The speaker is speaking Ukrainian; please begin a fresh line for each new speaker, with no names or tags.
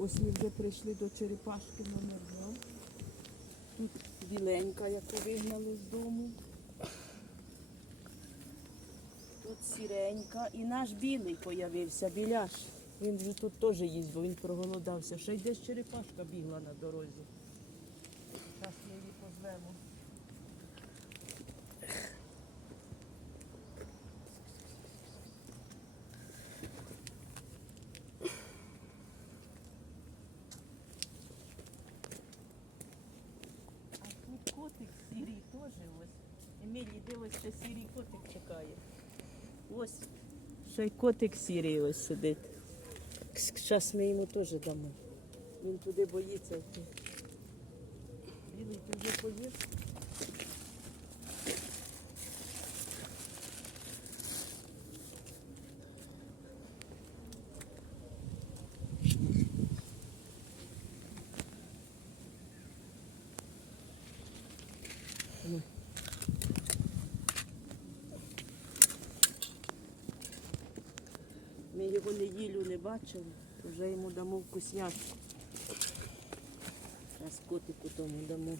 Ось ми вже прийшли до черепашки номер 2. Тут біленька, яку вигнали з дому. Тут сіренька і наш білий появився, біляш. Він вже тут теж бо він проголодався. Ще й десь черепашка бігла на дорозі. Зараз ми її позвемо. Теж ось. Дивись, ще сірий котик чекає. Ось. Ще й котик сірий ось сидить. Зараз ми йому теж дамо. Він туди боїться. Білий, ти вже поїв? Ми його неділю не бачили, вже йому дамо вкусняк, Зараз котику тому дамо.